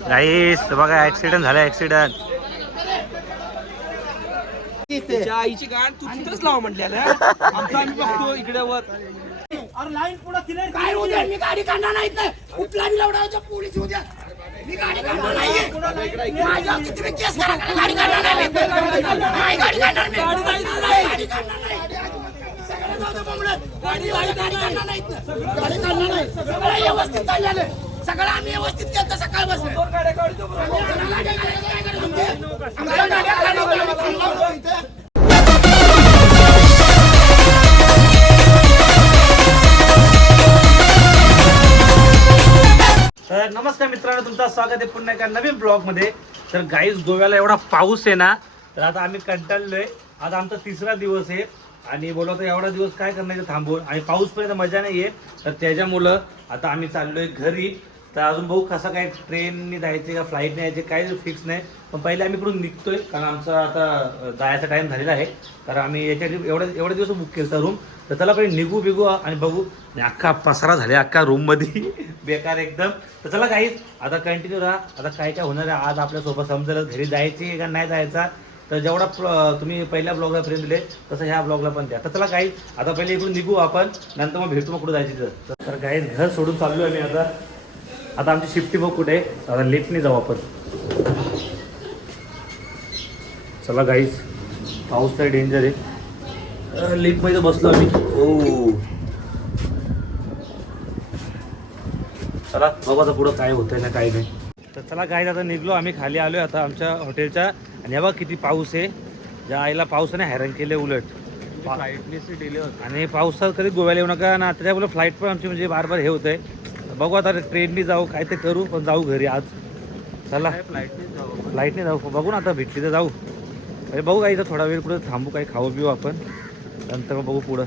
गाईस बघा ऍक्सिडेंट झाला ऍक्सिडेंट तिच्या आईची गाण तू तिथंच लाव म्हटल्याला आमचं आम्ही बघतो इकडे वर काय होऊ द्या मी गाडी काढणार नाही इथं. कुठला बी लवडाचा पोलीस होऊ द्या मी गाडी काढणार नाही माझ्यावर किती बी केस करा गाडी काढणार नाही मी. नाही गाडी काढणार मी. गाडी नाही. गाडी काढणार नाही. सगळं जाऊ दे बोंबलत. गाडी गाडी गाडी काढणार नाही इथं. गाडी काढणार नाही सगळं व्यवस्थित चाललेलं आहे. सगळं आम्ही व्यवस्थित केलं? आमच्या गाड्या खाली इथं. तर नमस्कार मित्रांनो तुमचं स्वागत आहे पुन्हा एका नवीन ब्लॉगमध्ये तर गाईज गोव्याला एवढा पाऊस आहे ना तर आता आम्ही कंटाळलोय. आज आमचा तिसरा दिवस आहे आणि बोलतो तर एवढा दिवस काय करण्याचं थांबून. आणि पाऊस पर्यंत मजा नाही आहे तर त्याच्यामुळं आता आम्ही चाललोय घरी. तर अजून भाऊ कसं काय ट्रेनने जायचे का फ्लाईटने यायचे काही फिक्स नाही. पण पहिले आम्ही इकडून निघतोय कारण आमचा आता जायचा टाईम झालेला आहे. कारण आम्ही याच्या एवढ्या एवढ्या दिवस बुक केलं रूम तर चला पहिले निघू बिघू आणि बघू. आणि अख्खा पसारा झाले अख्खा रूममध्ये बेकार एकदम. तर चला काहीच आता कंटिन्यू राहा. आता काय काय होणार आहे आज आपल्यासोबत समजेल घरी जायची का नाही जायचा. तर जेवढा प्ल- तुम्ही पहिल्या ब्लॉगला फ्रेम दिले तसं ह्या ब्लॉगला पण द्या. तर चला काही आता पहिले इकडून निघू आपण. नंतर मग भेटू मग कुठं जायची तर काहीच घर सोडून चाललो आहे मी आता. आता आमची शिफ्टी बघ कुठे आता लिफ्टने जाऊ आपण. चला गाईज पाऊस तर डेंजर आहे. लिफ्टमध्ये बसलो आम्ही. ओ चला बघू आता पुढं काय होतंय ना काय नाही. तर चला काय आता निघलो आम्ही खाली आलो आता आमच्या हॉटेलच्या आणि हे बघ किती पाऊस आहे. ज्या आईला पावसाने हैराण केले उलट. फ्लाईटने डिले होत. आणि पावसात कधी गोव्याला येऊ नका ना त्याच्यामुळे फ्लाईट पण आमची म्हणजे बार बार हे होत आहे बघू आता ट्रेननी जाऊ काय ते करू पण जाऊ घरी आज. चला. फ्लाईटने जाऊ. फ्लाईटने जाऊ बघू ना आता भेटली तर जाऊ. अरे बघू काही थोडा वेळ पुढे थांबू काही खाऊ पिऊ आपण. नंतर मग बघू पुढं.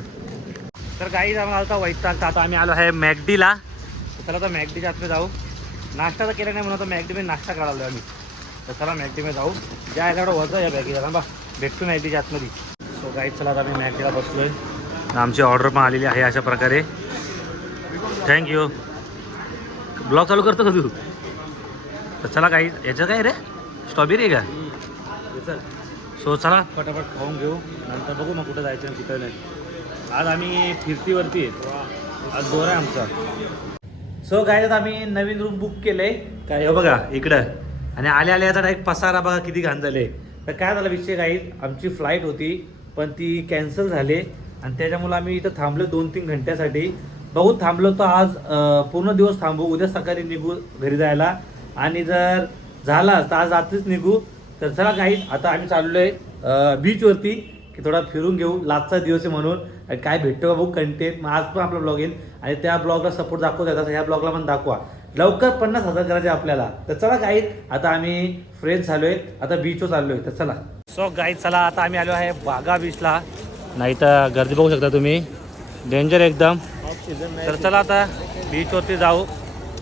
तर काही आम्हाला आता वैताग आता आम्ही आलो आहे मॅगडीला तर चला आता मॅगडीच्या आतमध्ये जाऊ. नाश्ता तर केला नाही म्हणून आता मॅगडीमध्ये नाश्ता करायला आम्ही. तर चला मॅगडीमध्ये जाऊ. ज्या याला वजा या बॅगीला बा भेटतो मॅगडीच्या आतमध्ये सो काही चला आता आम्ही मॅगडीला बसलोय. आमची ऑर्डर पण आलेली आहे अशा प्रकारे. थँक्यू ब्लॉग चालू करतो का तू? तर चला काही याचं काय रे? स्ट्रॉबेरी आहे का? सो चला. पटापट खाऊन घेऊ. नंतर बघू मग कुठं जायचं आणि कुठं नाही. आज आम्ही फिरतीवरती आहे. आज दोर आहे आमचा. सो काय आम्ही नवीन रूम बुक केलंय. काय हो बघा इकडं. आणि आल्या आल्या आता एक पसारा बघा किती घाण झाले तर काय झालं विषय काही आमची फ्लाईट होती पण ती कॅन्सल झाली. आणि त्याच्यामुळे आम्ही इथं थांबलो दोन तीन घंट्यासाठी. भाऊ थांबलो तर आज पूर्ण दिवस थांबू. उद्या सकाळी निघू घरी जायला. आणि जर झाला तर आज रात्रीच निघू. तर चला काही आता आम्ही चाललो आहे बीचवरती की थोडा फिरून घेऊ लास्टचा दिवस आहे म्हणून. काय भेटतो का बघू कंटेंट मग आज पण आपला ब्लॉग येईल. आणि त्या ब्लॉगला सपोर्ट दाखवता तसं ह्या ब्लॉगला पण दाखवा. लवकर पन्नास हजार करायचे आपल्याला. तर चला काही आता आम्ही फ्रेंड्स आहे आता बीचवर चाललो आहे तर चला. सो गाईड चला आता आम्ही आलो आहे बागा बीचला नाही तर गर्दी बघू शकता तुम्ही. डेंजर एकदम. तर चला आता बीचवरती जाऊ.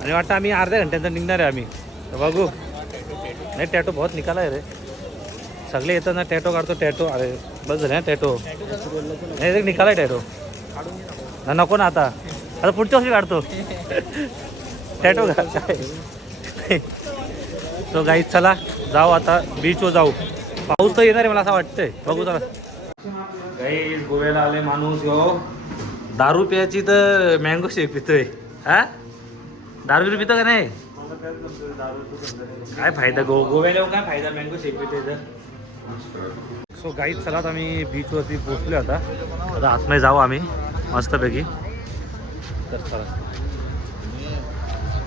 आणि वाटतं आम्ही अर्ध्या घंट्यानंतर निघणार आहे आम्ही. तर बघू. नाही टॅटो बहुत निकाला आहे रे. सगळे येतात ना टॅटो काढतो टॅटो अरे बस झाले ना टॅटो नाही रे निकाला टॅटो ना नको ना आता. आता पुढच्या वर्षी काढतो. टॅटो का? काय तो गाईत चला. जाऊ आता. बीचवर जाऊ. पाऊस तर येणार आहे मला असं वाटतंय. बघू चला गाईज गोव्याला आले माणूस हो. दारू प्यायची तर मँगो शेक पितोय. हा? दारू बिरू पितो का नाही? काय फायदा? गो गोव्याला हो काय फायदा? मँगो शेक पितोय तर. सो गाईत चला आता आम्ही बीचवरती पोचलो आता. आता आतमध्ये जाऊ आम्ही मस्तपैकी. तर चला.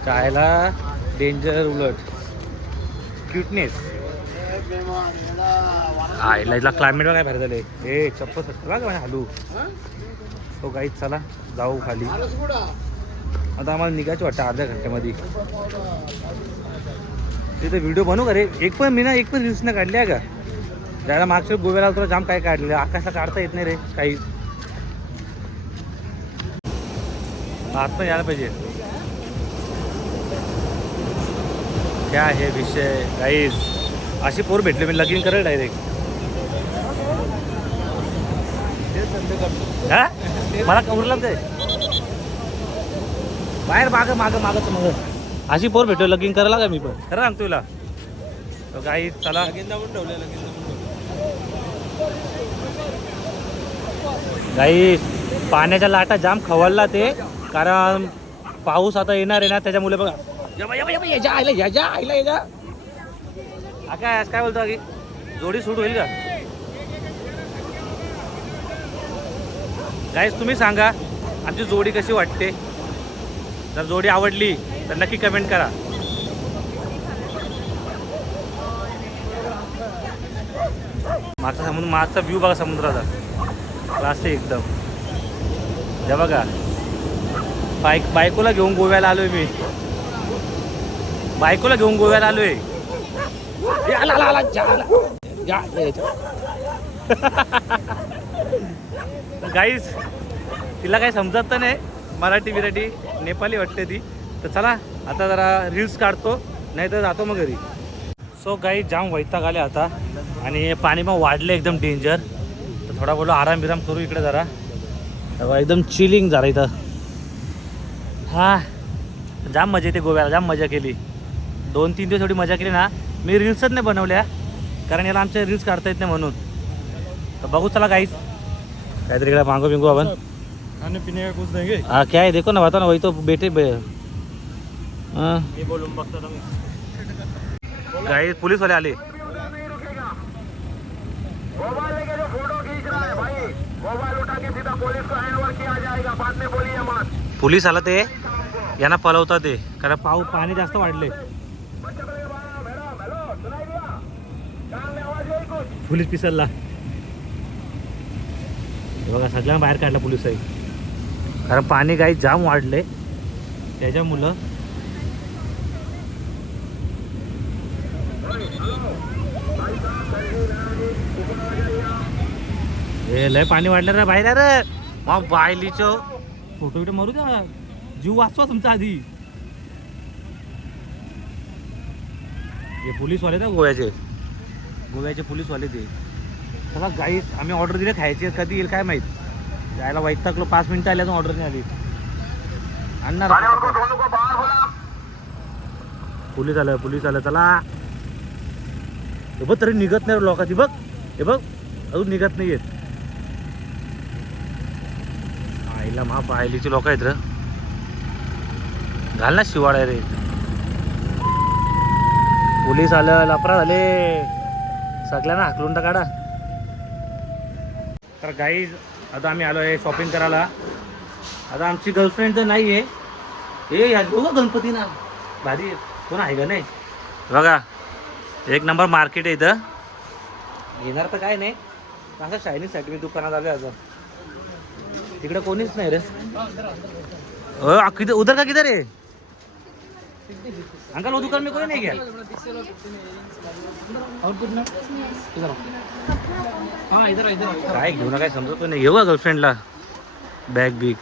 चायला डेंजर उलट. क्युटनेस हा इला इथला क्लायमेट काय भारी झाले हे चप्पल सटला का हलू? हो तो काहीच चला जाऊ खाली. आता आम्हाला निघायचं वाटतं अर्ध्या घंट्यामध्ये. तिथे व्हिडिओ बनवू का रे? एक पण मी ना एक पण रील्स नाही काढली आहे का? ज्याला मागच्या गोव्याला तुला जाम काय काढले आकाशला काढता येत नाही रे काही. आत पण यायला पाहिजे. काय आहे विषय? काहीच अशी पोर भेटले मी लगीन करेल डायरेक्ट हा? मला उरलं ते. बाहेर माग माग मागच मग. अशी पोर भेटू लगीन करायला का मी पण? खरं सांगतो तुला. काही चला. गाई पाण्याच्या लाटा जाम खवळला ते कारण पाऊस आता येणार आहे ना त्याच्यामुळे बघा. याच्या आईला याच्या आईला याच्या काय आज काय बोलतो जोडी सूट होईल का? गाईज तुम्ही सांगा आमची जोडी कशी वाटते? जर जोडी आवडली तर नक्की कमेंट करा. मागचा समुद्र मागचा व्ह्यू बघा समुद्राचा. क्लास एकदम. द्या बघा. बाईक बायकोला घेऊन गोव्याला आलोय मी. बायकोला घेऊन गोव्याला आलोय. आला आला आला आला गाईस तिला काही समजत तर नाही. मराठी बिराठी नेपाली वाटते ती. तर चला आता जरा रील्स काढतो नाही तर जातो मग घरी. सो गाई जाम वैताग आले आता. आणि पाणी मग वाढले एकदम डेंजर तर थोडा बोलो आराम बिराम करू इकडे जरा. एकदम चिलिंग जरा इथं. हां जाम मजा येते गोव्याला जाम मजा केली. दोन तीन दिवस एवढी मजा केली ना मी रील्सच नाही बनवल्या. कारण याला आमच्या रील्स काढता येत नाही म्हणून. तर बघू चला काहीच काहीतरी इकडे मांगो बिंगो आपण खाने पीने का कुछ देंगे? हाँ क्या है? देखो ना बताओ ना वही तो बेटे बे हाँ। ये बोलूँ बघता गाई पुलिस वाले आले। पोलीस आला ते यांना पलवता ते कारण पाऊ पाणी जास्त वाढले। पोलीस पिसरला। बघा सगळ्यांना बाहेर काढला पोलीस आहे कारण पाणी काही जाम वाढले त्याच्यामुळं हे लय पाणी वाढलं रे बाहेर रे मग बायलीचं. फोटो बिटो मारू द्या. जीव वाचवा तुमचा आधी. हे पोलीसवाले ना गोव्याचे? गोव्याचे पोलीसवाले ते. चला गाईस आम्ही ऑर्डर दिले खायची कधी येईल काय माहीत. जायला वैतागलो पाच मिनिटं आली अजून ऑर्डर नाही आली. आणणार पोलीस आलं पोलीस आलं चला. हे बघ तरी निघत नाही लोकांची बघ. हे बघ अजून निघत नाही येत आईला मा पायलीचे लोक आहेत र. घाल ना शिवाळा रे. पोलीस आलं लफरा झाले सगळ्यांना हाकलून काढा. तर गाई आता आम्ही आलो आहे शॉपिंग करायला. आता आमची गर्लफ्रेंड तर नाही आहे ए या बघा गणपती ना. भारी आहे. कोण आहे का नाही? बघा एक नंबर मार्केट आहे इथं. घेणार तर काय नाही. असं शायनिंगसाठी मी दुकानात आलो आता तिकडे कोणीच नाही रे. किधर उधर का किधर है अंकल वो दुकान में कोई नहीं गया हा काय घेऊ ना काय समजत नाही. घेऊ का गर्लफ्रेंडला बॅग बिग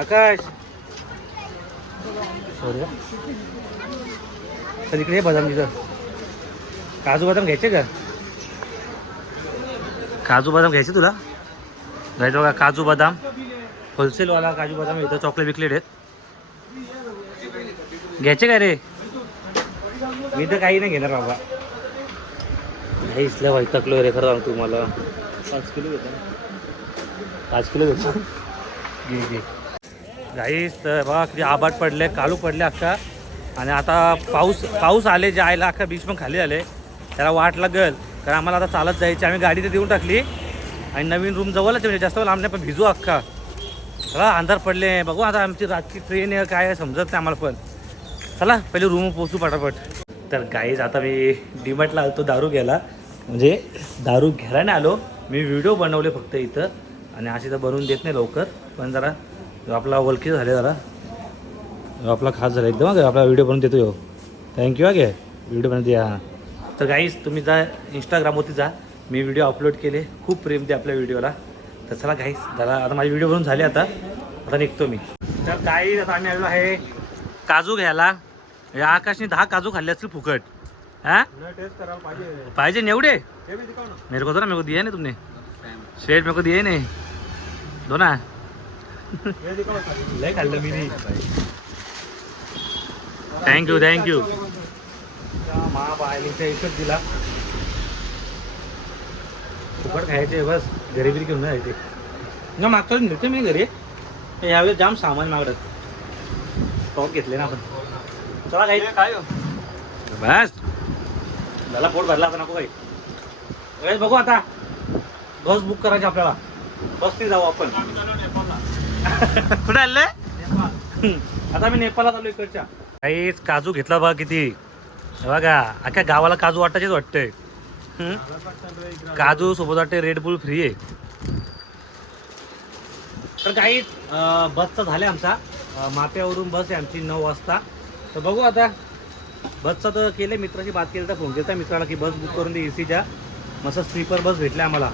आकाश. सॉरी इकडे बदाम तिथं. काजू बदाम घ्यायचे का? काजू बदाम घ्यायचे तुला? घ्यायचं बघा काजू बदाम. होलसेलवाला काजू बदाम इथं चॉकलेट विकलेट आहेत. घ्यायचे काय रे? मी तर काही नाही घेणार बाबा. नाही इसल्या वैतकलो रे खरं सांगतो तुम्हाला. पाच किलो घेतो. पाच किलो घेतो. घे घे. गाईस तर बघा किती आबाट पडले कालू पडले अख्खा. आणि आता पाऊस पाऊस आले जे आयला अख्खा बीच पण खाली आले. त्याला वाट लागल. कारण आम्हाला आता चालत जायची आम्ही गाडी तर देऊन टाकली. आणि नवीन रूम जवळच म्हणजे जास्त लांब नाही पण भिजू अख्खा. चला अंधार पडले. बघू आता आमची रातची ट्रेन आहे काय समजत नाही आम्हाला पण. चला पहिले रूम पोचू पटापट. तर गाईज आता मी डिमार्टला आलो दारू घ्यायला. म्हणजे दारू घ्यायला नाही आलो. मी व्हिडिओ बनवले फक्त इथं. आणि असे तर बनवून देत नाही लवकर. पण जरा आपला ओळखी झाले जरा. आपला खास झाला एकदम आपला व्हिडिओ बनवून देतो यो. थँक्यू हा घे व्हिडिओ बनवून द्या तर गाईज तुम्ही जा इंस्टाग्रामवरती जा. मी व्हिडिओ अपलोड केले. खूप प्रेम दे आपल्या व्हिडिओला तर चला गाईज जरा आता माझे व्हिडिओ बनवून झाले आता. आता निघतो मी. तर गाईज आता आम्ही आलेलो आहे काजू घ्यायला. या आकाशने दहा काजू खाल्ले असतील फुकट. हाँ? पाहिजे. पाहिजे ना एवढे? ते बी दिखाव ना. मेरे को तो ना मेरे को दिया नहीं तुमने. स्वेट मेरे को दिया नहीं. दो ना. लय खाल्लं मी नाही थँक्यू थँक्यू महाबायलीचा एकच दिला. फुकट खायचे बस. घरी बिरी घेऊन जायचे ना वेळेस नेते मी घरी. यावेळेस जाम सामान मागत. स्टॉक घेतले ना आपण. चला काही काय हो? बस. झाला पोट भरला आता नको काही. बघू आता. बस बुक करायची आपल्याला. बसने जाऊ आपण. कुठे आले? आता मी नेपाळला आलो इकडच्या. काहीच काजू घेतला बघा किती. हे बघा अख्या गावाला काजू वाटायचेच वाटतंय? काजू सोबत वाटते रेड बुल फ्री आहे. तर काही बसचा झाले आमचा. माप्यावरून बस आहे आमची नऊ वाजता. तर बघू आता. बसचं तर केलं मित्राची बात केली तर फोन केला मित्राला की बस बुक करून दे एसीच्या मस्त स्लीपर बस भेटल्या आम्हाला.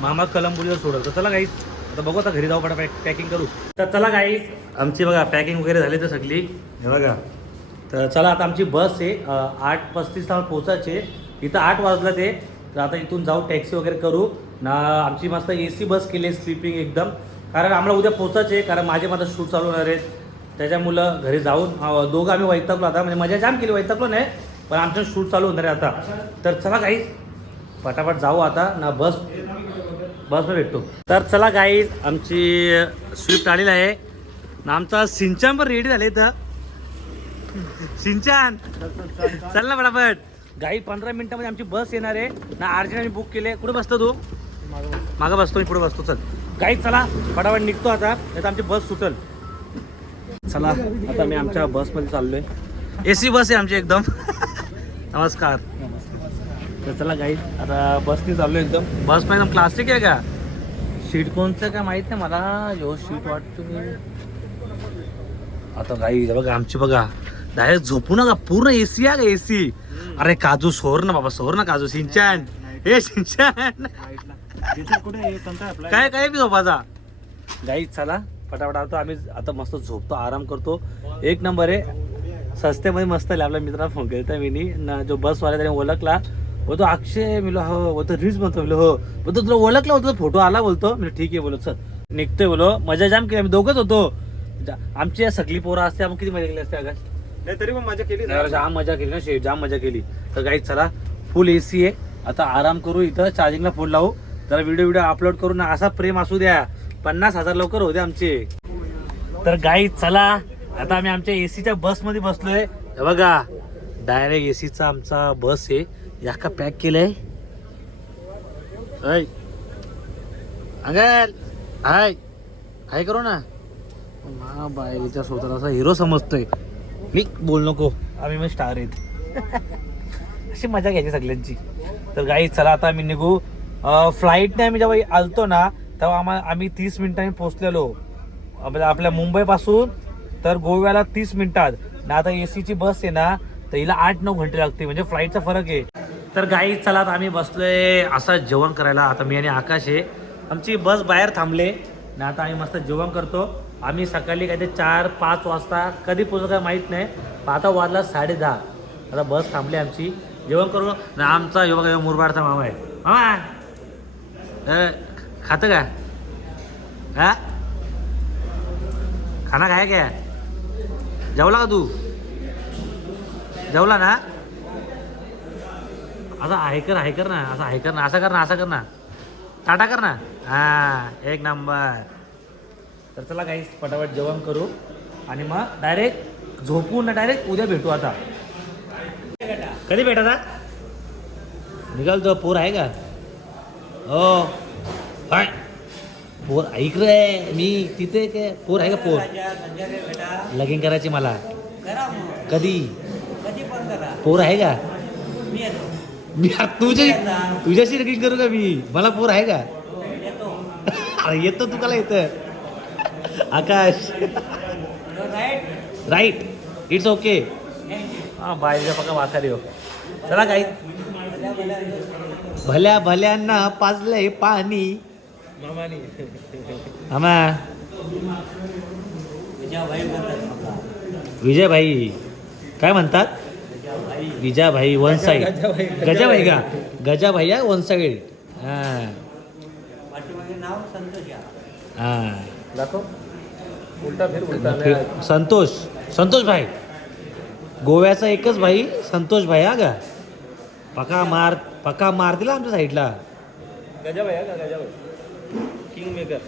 मामा कलंबुलीला सोडल. तर चला गाईस आता बघू आता घरी जाऊ पडा पॅकिंग करू. तर चला गाईस आमची बघा पॅकिंग वगैरे झाली तर सगळी. हे बघा. तर चला आता आमची बस आहे आठ पस्तीसला पोचायचे इथं आठ वाजलं ते. तर आता इथून जाऊ टॅक्सी वगैरे करू. ना आमची मस्त ए सी बस केली स्लिपिंग एकदम. कारण आम्हाला उद्या पोचायचे कारण माझे माझं शूट चालू होणार आहेत. त्याच्यामुळं घरी जाऊन दोघं आम्ही वैतागलो आता. म्हणजे मजा जाम केली वैतागलो नाही. पण आमचं शूट चालू होणार आहे आता. तर चला काही पटापट जाऊ आता. ना बस बस भेटतो तर चला काही आमची स्विफ्ट आलेली आहे. ना आमचा सिंचन पण रेडी झाले इथं. सिंचन. चल ना पटापट. गाई पंधरा मिनिटामध्ये आमची बस येणार आहे. ना अर्जंट आम्ही बुक केले कुठे बसतो तू? मागं बसतो. मी पुढे बसतो. चल. गाई चला. फटाफट निघतो आता. नाही आमची बस सुटल. चला आता मी आमच्या बसमध्ये चाललोय. ए सी बस आहे आमची एकदम. नमस्कार. तर चला गाई आता बसने चाललो एकदम. बस पण एकदम क्लासिक आहे का? सीट कोणचं काय माहीत नाही मला. जो सीट वाटतो आता गाई बघा आमची बघा. डायरेक्ट झोपू नका पूर्ण एसी आहे का एसी? अरे काजू सोर ना बाबा सोर ना काजू सिंचन. हे सिंचन. कुठे? काय काय बी झोपाचा गाई चला फटाफट आता आम्ही आता मस्त झोपतो आराम करतो. एक नंबर आहे सस्त्यामध्ये मस्त आहे आपल्या मित्राला फोन केला मी ना. जो बसवाला त्याने ओळखला. वो तो अक्षय मिलो हो वो तो रील्स म्हणतो मिलो हो. बोलतो तुला ओळखला होतो फोटो आला बोलतो. मी ठीक आहे बोलो चल. निघतोय बोलो मजा जाम केली आम्ही दोघंच होतो. आमची सगळी पोरं असते आम्ही किती मजा केली असते आकाश? नाही तरी पण मजा केली नाही, जाम मजा केली ना शेठ जाम मजा केली. तर काही चला फुल ए सी आहे. आता आराम करू इथं चार्जिंगला फोन लावू. जरा व्हिडिओ व्हिडिओ अपलोड करू ना असा प्रेम असू द्या. पन्नास हजार लवकर होते आमचे. तर गाई चला आता आम्ही आमच्या एसीच्या बसमध्ये बसलोय. हे बघा डायरेक्ट एसीचा आमचा बस आहे. या का पॅक केलंय. ऐ अंगल हाय. हाय करू ना. मा बायच्या स्वतःला असा हिरो समजतोय. मी बोल नको. आम्ही मग स्टार आहेत. अशी मजा घ्यायची सगळ्यांची. तर गाई चला आता आम्ही निघू. फ्लाईटने आम्ही जेव्हा आलतो ना तेव्हा आम्हाला आम्ही तीस मिनिटांनी पोहोचलेलो. म्हणजे आपल्या मुंबईपासून तर गोव्याला तीस मिनिटात. ना आता ए सीची बस आहे ना तर हिला आठ नऊ घंटे लागते म्हणजे फ्लाईटचा फरक आहे. तर गाई चला आता आम्ही बसलोय असं जेवण करायला. आता मी आणि आकाश आहे. आमची बस बाहेर थांबले. ना आता आम्ही मस्त जेवण करतो. आम्ही सकाळी काहीतरी चार पाच वाजता कधी पोचलो काय माहीत नाही. पण आता वाजला साडे दहा. आता बस थांबली आमची. जेवण करू? ना आमचा ह्यो मुरबाडचा मामा आहे. मामा खातं का? हा? खाना खाया का जेवला का तू? जेवला ना? असं आहे कर आहे कर ना. असं आहे कर ना. असं कर ना असं कर ना. टाटा कर ना. हा एक नंबर. तर चला काही पटापट जेवण करू आणि मग डायरेक्ट झोपून ना डायरेक्ट उद्या भेटू आता. कधी भेटायचा निघाल तो पोर आहे का? हो. काय पोर ऐक रे मी तिथे काय पोर आहे का पोर? लगीन करायची मला. कधी? पोर आहे का? मी तुझ्या तुझ्याशी लगीन करू का मी? मला पोर आहे का? अरे येतो तू कला येतं आकाश. राईट इट्स ओके हां बाहेरच्या पका वाखारी हो. चला काही. भल्या भल्यांना पाजलंय पाणी. आमा विजय भाई काय म्हणतात? विजाभाई वन साइड गजाभाई का? गजाभाई हा वन साइड हा. हा. दाखव. उलटा फिर उलटा फिर- संतोष. संतोष भाई. गोव्याचा एकच भाई संतोष भाई हा का? पका मार पका मार दिला आमच्या साईडला. का? किंग मेकर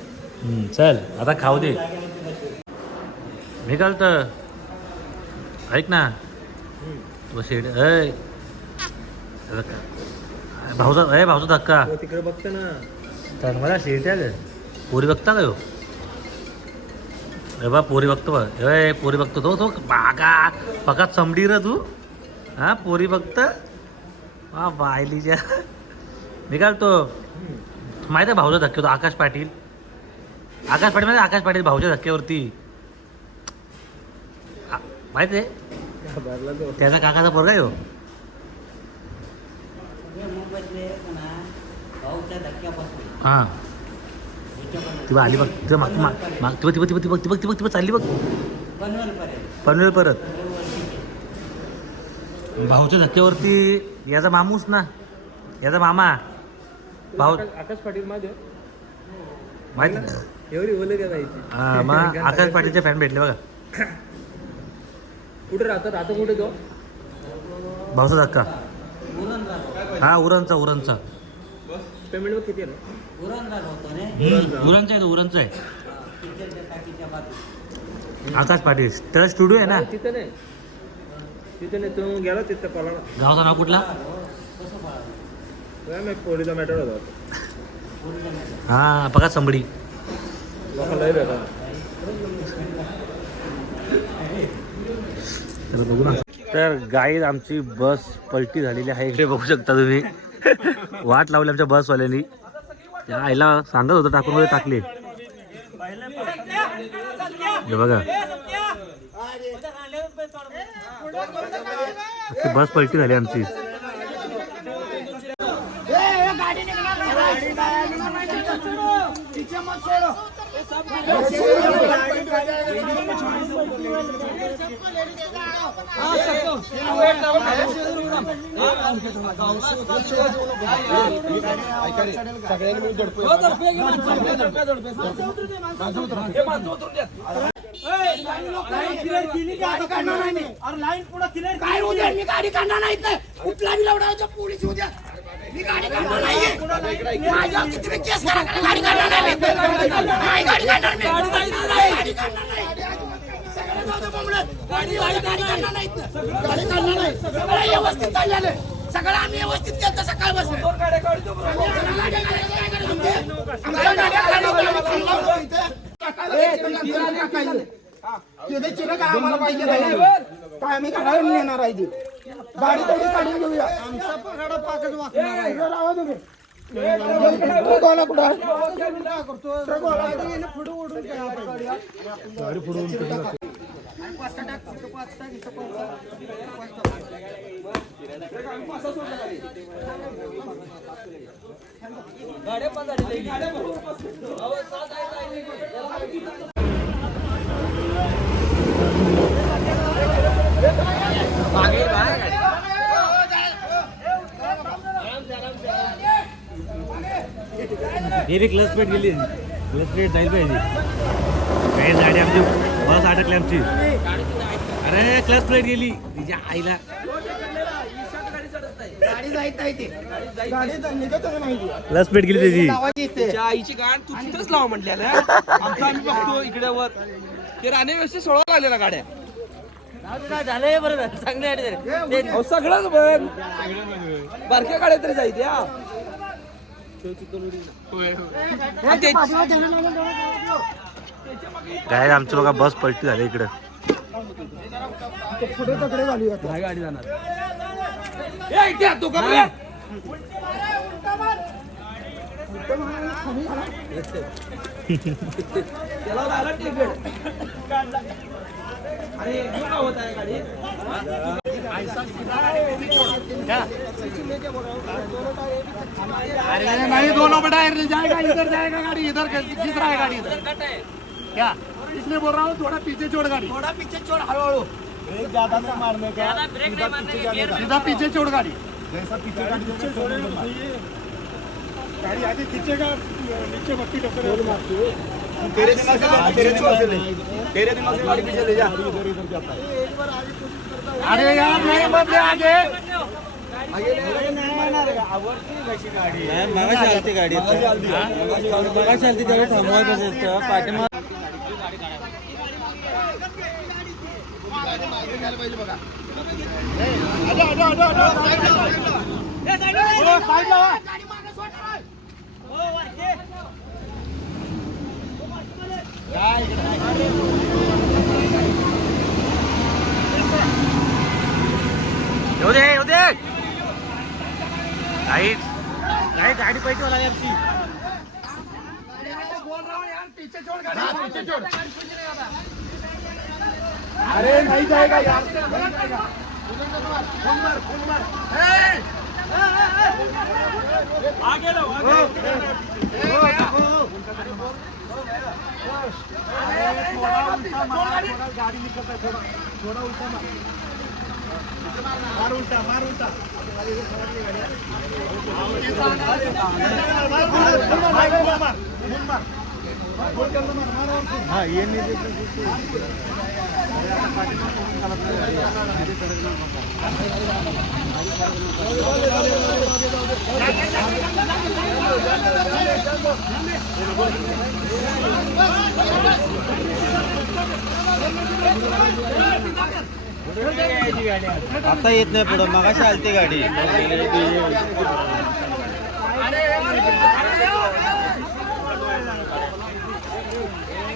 हम्म, चल आता खाऊ दे. मी तर. ऐक ना. तो शेड अय भाऊचा अय भाऊचा धक्का. हो तिकडे बघते ना. तर मला शेट आहे पोरी बघता का ह्यो? ए बा पोरी बघतो बा ए पोरी बघतो तो तो बागा फकात समडी र तू. हा पोरी बघत. हा बायलीच्या काय तो माहिती आहे भाऊचा धक्के तो आकाश पाटील. आकाश पाटील माहिती? आकाश पाटील भाऊच्या धक्क्यावरती? माहिती आहे? त्याचा काकाचा पोरगा आहे हो. हां. ती आली बघ ती माग माग माग ती बघ ती बघ ती बघ ती बघ ती बघ ती बघ ती बघ चालली बघ. पनवेल परत. भाऊच्या धक्क्यावरती याचा मामूस ना याचा मामा. भाऊ आकाश पाटील माझे माहिती एवढी हा मग आकाश पाटीलचे फॅन भेटले बघा. कुठे राहतात? आता कुठे तो? भाऊचा धक्का हा उरणचा उरणचा. पेमेंट बघ किती आहे ना? उरणचा आहे तो उरणचा आहे. आकाश पाटील त्याचा स्टुडिओ आहे ना? तिथे नाही. तिथे नाही तो गेला तिथे पळाला गावाचं नाव कुठला? काय माहीत पोलीचा मॅटर होता हा बघा संबडी. लोकांना लय भेटा तर बघू ना. तर गाईड आमची बस पलटी झालेली आहे. इकडे बघू शकता तुम्ही. वाट लावली आमच्या बसवाल्यांनी. त्या आईला सांगत होतं टाकून मध्ये टाकले. बघा. बस पलटी झाली आमची. गाडी निघणार नाही, गाडी निघणार नाही, तिथे सोडू. तिथे मत सोडू. गाडी काढणार नाही मी. काय होऊ मी गाडी काढणार नाही कुठला बी लवडाचा पोलीस होऊ मी गाडी काढणार नाही माझ्यावर किती केस करा गाडी काढणार नाही गाडी काढणार नाही. सगळं जाऊ दे बोंबलत. गाडी गाडी गाडी काढणार नाही इथं. गाडी काढणार नाही सगळं व्यवस्थित चाललेलं सगळं आम्ही व्यवस्थित केलं सकाळपासून काय आम्ही तिथे चिरक आम्हाला पाहिजे काय आम्ही नेणार आहे गाडी तेवढी काढून घेऊया आमचा पगाडा पाकच वाचणार तुम्ही कुठं पुढे ओढून गाडी पुढे हे बी क्लच प्लेट गेली. क्लस प्लेट जाईल पाहिजे. गाडी आमची. बस अडकली आमची. अरे क्लच प्लेट गेली. तिच्या आईला. गाडी जायत नाही ती. गाडी निघत नाही ती. क्लच प्लेट गेली त्याची. लावायची आईची गाण तू तिथंच लाव म्हटल्याला आमचं आम्ही बघतो इकडे वर. ते राणे व्यवस्थित सोडवा लागलेला गाड्या. झालंय बरं झालं. चांगले आहे अहो, सगळंच बघ. बारक्या गाड्या तरी जायचे हा आणि ते- काय आमची बघा बस पलटी झाली इकडं. पुढे नाही गाडी जाणार अरे नहीं दोनों टायर जाएगा इधर जाएगा गाड़ी इधर किस रहा है गाड़ी इधर. क्या? इसलिए बोल रहा हूँ थोड़ा पीछे छोड़ गाड़ी। थोड़ा पीछे छोड़ हळू ब्रेक ज़्यादा नहीं मारने का सीधा पीछे जाने का। सीधा पीछे छोड़ गाड़ी। जैसा पीछे गाड़ी पीछे गाड़ी आगे खींचेगा नीचे मट्टी टक्कर तेरे दिमाग से तेरे दिमाग से ले तेरे दिमाग से गाड़ी पीछे ले जा। इधर इधर जाता है। अरे यार नहीं बदले आगे आगे। नहीं गाडी मगाशी आलती गाडी मगाशी आलती त्यावेळी थांबवायचं असतं मागे सोडणार येऊ दे येऊ दे राईट राईट गाडी पाहिजे मला यारची अरे नहीं जाएगा गाडी नहीं जाएगा अरे मार फोन मार आगे लो आगे गाड़ी निकलता है थोड़ा थोड़ा उल्टा मार मार उल्टा मार आता येत नाही पुढं मगाशी आलती गाडी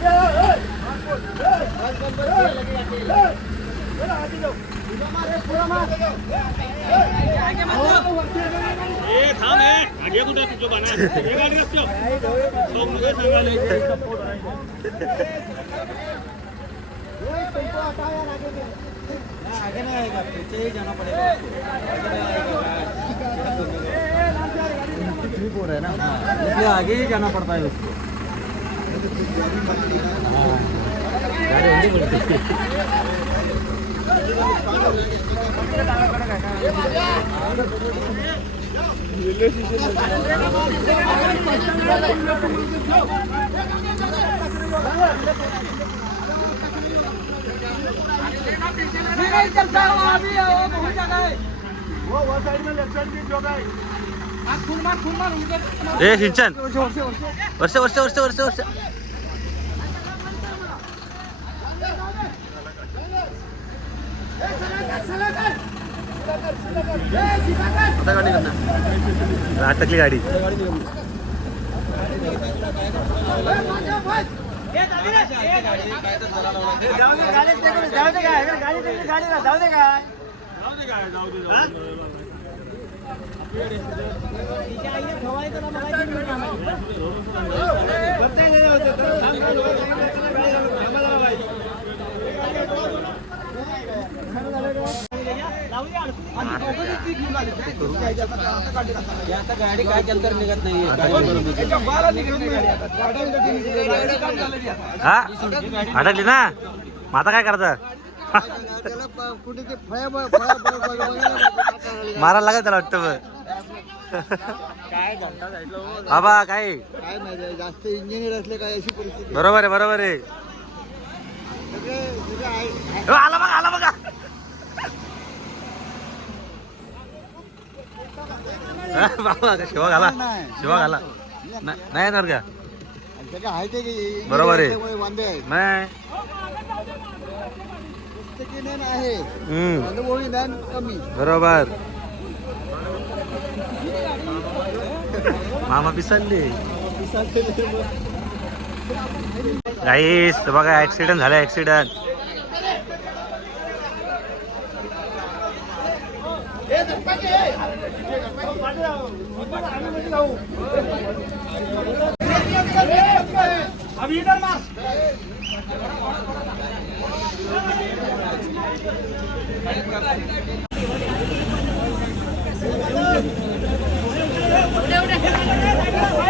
જો आगे नहीं आएगा पीछे ही जाना पड़ेगा स्लिप हो रहा है ना इसलिए आगे ही जाना पड़ता है उसको हाँ। गाड़ी नहीं चलता वहाँ अभी वो बहुत जगह है वो वो साइड में लेफ्ट साइड की जगह है आज खून मार खून मार उधर ए सिंचन. वर्ष वर्ष वर्ष वर्ष वर्ष. आता गाडी करणार अटकली गाडी. जाऊ दे काय गाडी गाडी जाऊ दे काय आता गाडी काय केलं निघत नाही हा? अटकली ना? मग आता काय करता कुठे ते मारायला लागत त्याला वाटतं बाबा काय? काय जास्त इंजिनियर असले काय अशी परिस्थिती बरोबर आहे बरोबर आहे. आला बघा आला बघा. बाबा शिवा घाला. शिवा घाला. नाही. येणार का? बरोबर आहे. नाही. बरोबर. मामा पिसरले गाईस बघा ऍक्सिडेंट झाला ऍक्सिडेंट अभी इधर मार उड़े उड़े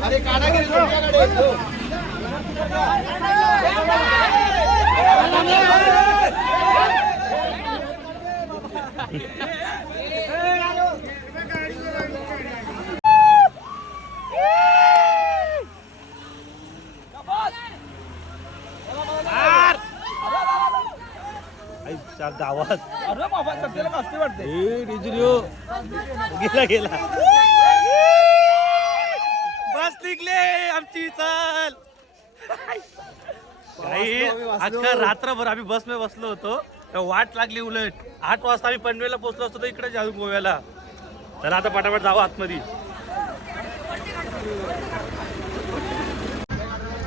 तुमच्याकडे. गावात. अरे बाबा सध्याला कसते वाटते? गेला गेला. बस निघले आमची चल. काही अख्खा रात्रभर आम्ही बसमध्ये बसलो होतो. तर वाट लागली उलट. आठ वाजता आम्ही पनवेलला पोहोचलो असतो तर इकडे जाऊ गोव्याला. चला आता पटापट जाऊ आतमध्ये.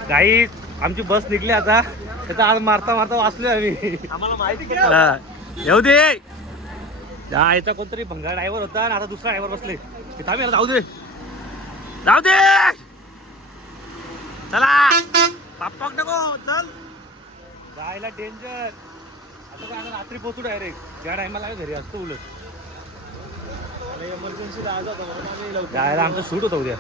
काही आमची बस निघली आता. त्याचा आज मारता मारता वाचलो आम्ही. आम्हाला माहिती हा. येऊ दे. याचा कोणतरी भंगार ड्रायव्हर होता आणि आता दुसरा ड्रायव्हर बसले. ते थांब याला जाऊ दे. जाऊ दे चला पापक नको चल! जायला डेंजर आता काय आता रात्री पोचू डायरेक्ट ज्या टायमाला घरी असतो उलट. एमर्जन्सी राहायचा होता जायला आमचं सूट होतं उद्या.